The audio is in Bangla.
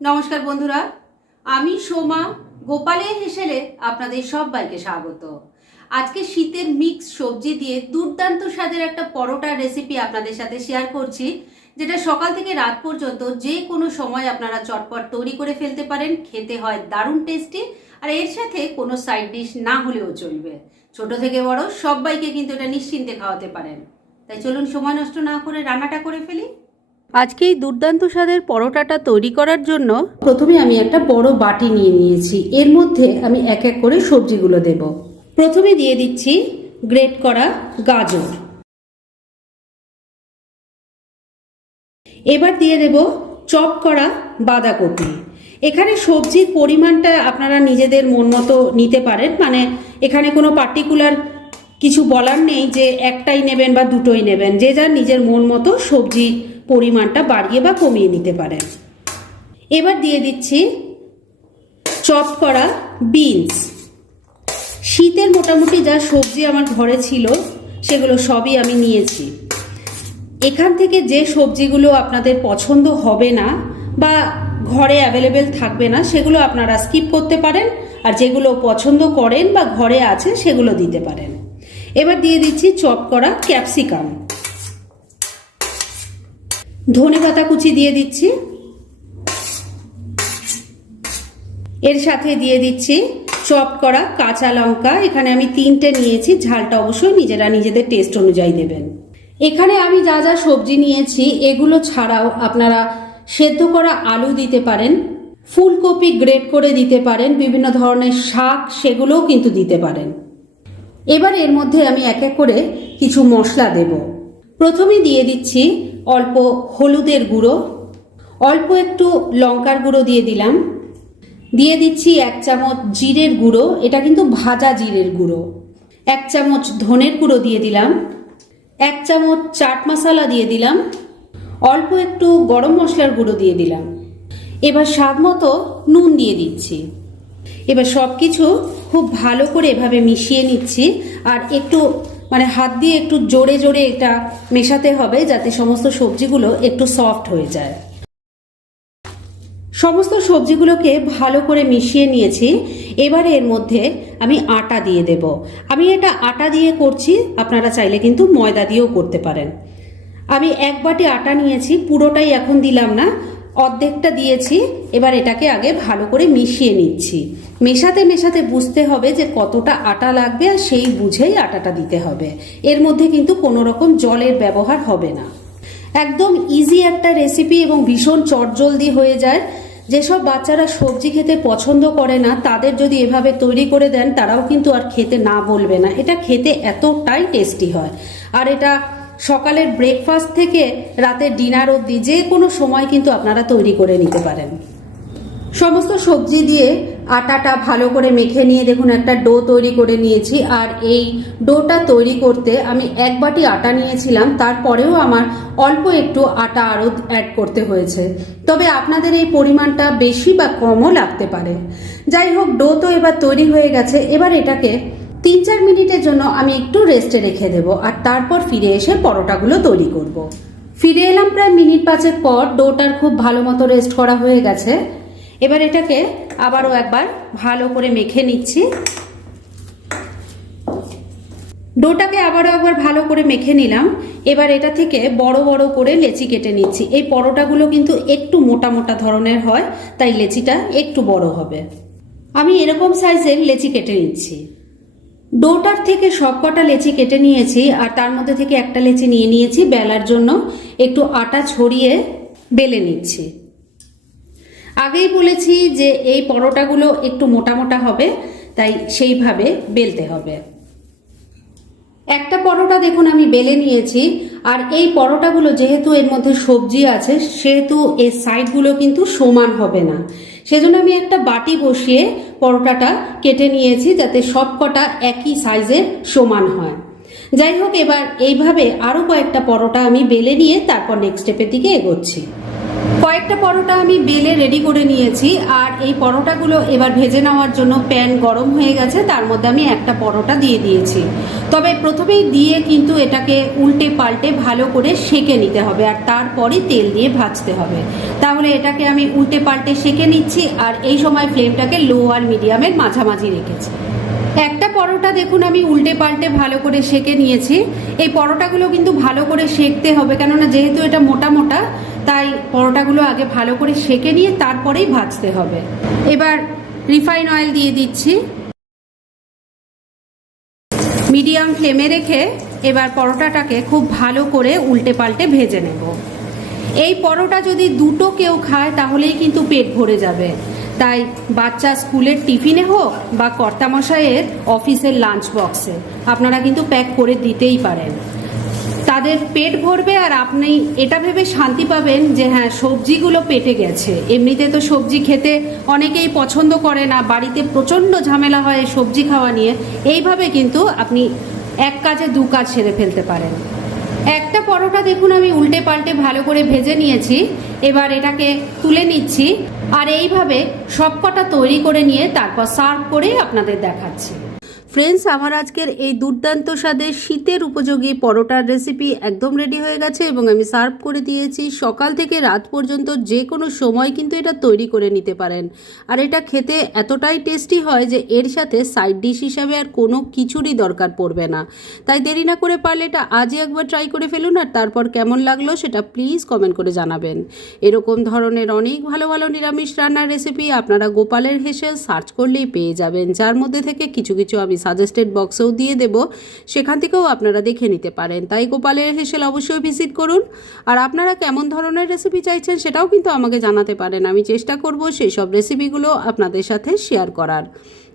নমস্কার বন্ধুরা, আমি সোমা গোপালের হেসেলে আপনাদের সবাইকে স্বাগত। আজকে শীতের মিক্স সবজি দিয়ে দুর্দান্ত স্বাদের একটা পরোটার রেসিপি আপনাদের সাথে শেয়ার করছি, যেটা সকাল থেকে রাত পর্যন্ত যে কোনো সময় আপনারা চটপট তৈরি করে ফেলতে পারেন, খেতে হয় দারুণ টেস্টি আর এর সাথে কোনো সাইড ডিশ না হলেও চলবে। ছোট থেকে বড় সবাইকে কিন্তু এটা নিশ্চিন্তে খাওয়াতে পারেন। তাই চলুন সময় নষ্ট না করে রান্নাটা করে ফেলি। আজকে এই দুর্দান্ত স্বাদের পরোটাটা তৈরি করার জন্য প্রথমে আমি একটা বড় বাটি নিয়ে নিয়েছি। এর মধ্যে আমি এক এক করে সবজিগুলো দেব। প্রথমে দিয়ে দিচ্ছি গ্রেট করা গাজর। এবার দিয়ে দেব চপ করা বাঁধাকপি। এখানে সবজির পরিমাণটা আপনারা নিজেদের মন মতো নিতে পারেন। মানে এখানে কোনো পার্টিকুলার কিছু বলার নেই যে একটাই নেবেন বা দুটোই নেবেন। যে যার নিজের মন মতো সবজি পরিমাণটা বাড়িয়ে বা কমিয়ে নিতে পারেন। এবার দিয়ে দিচ্ছি চপ করা বিনস। শীতের মোটামুটি যা সবজি আমার ঘরে ছিল, সেগুলো সবই আমি নিয়েছি। এখান থেকে যে সবজিগুলো আপনাদের পছন্দ হবে না বা ঘরে অ্যাভেলেবেল থাকবে না, সেগুলো আপনারা স্কিপ করতে পারেন আর যেগুলো পছন্দ করেন বা ঘরে আছে, সেগুলো দিতে পারেন। এবার দিয়ে দিচ্ছি চপ করা ক্যাপসিকাম। ধনে পাতা কুচি দিয়ে দিচ্ছি। এর সাথে দিয়ে দিচ্ছি চপ করা কাঁচা লঙ্কা। এখানে আমি তিনটে নিয়েছি, ঝালটা অবশ্যই নিজেরা নিজেদের টেস্ট অনুযায়ী দেবেন এখানে আমি যা যা সবজি নিয়েছি, এগুলো ছাড়াও আপনারা সেদ্ধ করা আলু দিতে পারেন, ফুলকপি গ্রেট করে দিতে পারেন, বিভিন্ন ধরনের শাক সেগুলোও কিন্তু দিতে পারেন। এবার এর মধ্যে আমি এক এক করে কিছু মশলা দেব। প্রথমে দিয়ে দিচ্ছি অল্প হলুদের গুঁড়ো, অল্প একটু লঙ্কার গুঁড়ো দিয়ে দিলাম। দিয়ে দিচ্ছি এক চামচ জিরের গুঁড়ো, এটা কিন্তু ভাজা জিরের গুঁড়ো। এক চামচ ধনের গুঁড়ো দিয়ে দিলাম। এক চামচ চাট মশলা দিয়ে দিলাম। অল্প একটু গরম মশলার গুঁড়ো দিয়ে দিলাম। এবার স্বাদ মতো নুন দিয়ে দিচ্ছি। এবার সব কিছু খুব ভালো করে এভাবে মিশিয়ে নিচ্ছি, আর একটু মানে হাত দিয়ে একটু জোরে জোরে এটা মেশাতে হবে যাতে সমস্ত সবজিগুলো একটু সফট হয়ে যায়। সমস্ত সবজিগুলোকে ভালো করে মিশিয়ে নিয়েছি। এবার এর মধ্যে আমি আটা দিয়ে দেব। আমি এটা আটা দিয়ে করছি, আপনারা চাইলে কিন্তু ময়দা দিয়েও করতে পারেন। আমি এক বাটি আটা নিয়েছি, পুরোটাই এখন দিলাম না। অর্ধেকটা দিয়েছি, এবার এটাকে আগে ভালো করে মিশিয়ে নিচ্ছি। মেশাতে মেশাতে বুঝতে হবে যে কতটা আটা লাগবে আর সেই বুঝেই আটাটা দিতে হবে। এর মধ্যে কিন্তু কোনো রকম জলের ব্যবহার হবে না। একদম ইজি একটা রেসিপি এবং ভীষণ চটজলদি হয়ে যায়। যেসব বাচ্চারা সবজি খেতে পছন্দ করে না, তাদের যদি এভাবে তৈরি করে দেন, তারাও কিন্তু আর খেতে না বলবে না। এটা খেতে এতটাই টেস্টি হয়। আর এটা সকালের ব্রেকফাস্ট থেকে রাতের ডিনার অবধি যে কোনো সময় কিন্তু আপনারা তৈরি করে নিতে পারেন। সমস্ত সবজি দিয়ে আটাটা ভালো করে মেখে নিয়ে দেখুন, একটা ডো তৈরি করে নিয়েছি। আর এই ডোটা তৈরি করতে আমি এক বাটি আটা নিয়েছিলাম, তারপরেও আমার অল্প একটু আটা আরও অ্যাড করতে হয়েছে। তবে আপনাদের এই পরিমাণটা বেশি বা কমও লাগতে পারে। যাই হোক ডো তো এবার তৈরি হয়ে গেছে। এবার এটাকে তিন চার মিনিটের জন্য আমি একটু রেস্টে রেখে দেব আর তারপর ফিরে এসে পরোটাগুলো তৈরি করব। ফিরে এলাম প্রায় মিনিট পাঁচের পর ডোটার খুব ভালো মতো রেস্ট করা হয়ে গেছে। এবার এটাকে আবারও একবার ভালো করে মেখে নিচ্ছি। ডোটাকে আবারও একবার ভালো করে মেখে নিলাম। এবার এটা থেকে বড় বড় করে লেচি কেটে নিচ্ছি। এই পরোটাগুলো কিন্তু একটু মোটা মোটা ধরনের হয়, তাই লেচিটা একটু বড় হবে। আমি এরকম সাইজের লেচি কেটে নিচ্ছি। ডোটার থেকে সবকটা লেচি কেটে নিয়েছি আর তার মধ্যে থেকে একটা লেচি নিয়ে নিয়েছি বেলার জন্য। একটু আটা ছড়িয়ে বেলে নিচ্ছি। আগেই বলেছি যে এই পরোটাগুলো একটু মোটা মোটা হবে, তাই সেইভাবে বেলতে হবে। একটা পরোটা দেখুন আমি বেলে নিয়েছি, আর এই পরোটাগুলো যেহেতু এর মধ্যে সবজি আছে, সেহেতু এর সাইডগুলো কিন্তু সমান হবে না। সেজন্য আমি একটা বাটি বসিয়ে পরোটাটা কেটে নিয়েছি যাতে সব কটা একই সাইজের সমান হয়। যাই হোক, এবার এইভাবে আরও কয়েকটা পরোটা আমি বেলে নিয়ে তারপর নেক্সট স্টেপের দিকে এগোচ্ছি। কয়েকটা পরোটা আমি বেলে রেডি করে নিয়েছি, আর এই পরোটাগুলো এবার ভেজে নেওয়ার জন্য প্যান গরম হয়ে গেছে, তার মধ্যে আমি একটা পরোটা দিয়ে দিয়েছি। তবে প্রথমেই দিয়ে কিন্তু এটাকে উল্টে পাল্টে ভালো করে সেকে নিতে হবে, আর তারপরে তেল দিয়ে ভাজতে হবে। তাহলে এটাকে আমি উল্টে পাল্টে সেকে নিচ্ছি, আর এই সময় ফ্লেমটাকে লো আর মিডিয়ামের মাঝামাঝি রেখেছি। একটা পরোটা দেখুন, আমি উল্টে পাল্টে ভালো করে সেকে নিয়েছি। এই পরোটাগুলো কিন্তু ভালো করে সেকতে হবে, কেননা যেহেতু এটা মোটা মোটা তাই পরোটাগুলো আগে ভালো করে সেকে নিয়ে তারপরেই ভাজতে হবে। এবার রিফাইন অয়েল দিয়ে দিচ্ছি। মিডিয়াম ফ্লেমে রেখে এবার পরোটাটাকে খুব ভালো করে উল্টে পাল্টে ভেজে নেব। এই পরোটা যদি দুটো কেউ খায় তাহলেই কিন্তু পেট ভরে যাবে। তাই বাচ্চা স্কুলের টিফিনে হোক বা কর্তামশাইয়ের অফিসের লাঞ্চ বক্সে আপনারা কিন্তু প্যাক করে দিতেই পারেন। তাদের পেট ভরবে আর আপনি এটা ভেবে শান্তি পাবেন যে হ্যাঁ সবজিগুলো পেটে গেছে। এমনিতে তো সবজি খেতে অনেকেই পছন্দ করে না, বাড়িতে প্রচণ্ড ঝামেলা হয় সবজি খাওয়া নিয়ে। এইভাবে কিন্তু আপনি এক কাজে দু কাজ সেরে ফেলতে পারেন। একটা পরোটা দেখুন, আমি উল্টে পাল্টে ভালো করে ভেজে নিয়েছি। এবার এটাকে তুলে নিচ্ছি। আর এইভাবে সবকটা তৈরি করে নিয়ে তারপর সার্ভ করে আপনাদের দেখাচ্ছি। ফ্রেন্ডস, আমার আজকের এই দুর্দান্ত স্বাদের শীতের উপযোগী পরোটার রেসিপি একদম রেডি হয়ে গেছে এবং আমি সার্ভ করে দিয়েছি। সকাল থেকে রাত পর্যন্ত যে কোনো সময় কিন্তু এটা তৈরি করে নিতে পারেন। আর এটা খেতে এতটাই টেস্টি হয় যে এর সাথে সাইড ডিশ হিসাবে আর কোনো কিছুরই দরকার পড়বে না। তাই দেরি না করে পারলে এটা আজই একবার ট্রাই করে ফেলুন আর তারপর কেমন লাগল সেটা প্লিজ কমেন্ট করে জানাবেন। এরকম ধরনের অনেক ভালো ভালো নিরামিষ রান্নার রেসিপি আপনারা গোপালের হেসেল সার্চ করলেই পেয়ে যাবেন, যার মধ্যে থেকে কিছু কিছু আমি সাজেস্টেড বক্সেও দিয়ে দেব, সেখান থেকেও আপনারা দেখে নিতে পারেন। তাই গোপালের হেসেল অবশ্যই ভিজিট করুন। আর আপনারা কেমন ধরনের রেসিপি চাইছেন সেটাও কিন্তু আমাকে জানাতে পারেন। আমি চেষ্টা করব সেই সব রেসিপিগুলো আপনাদের সাথে শেয়ার করার।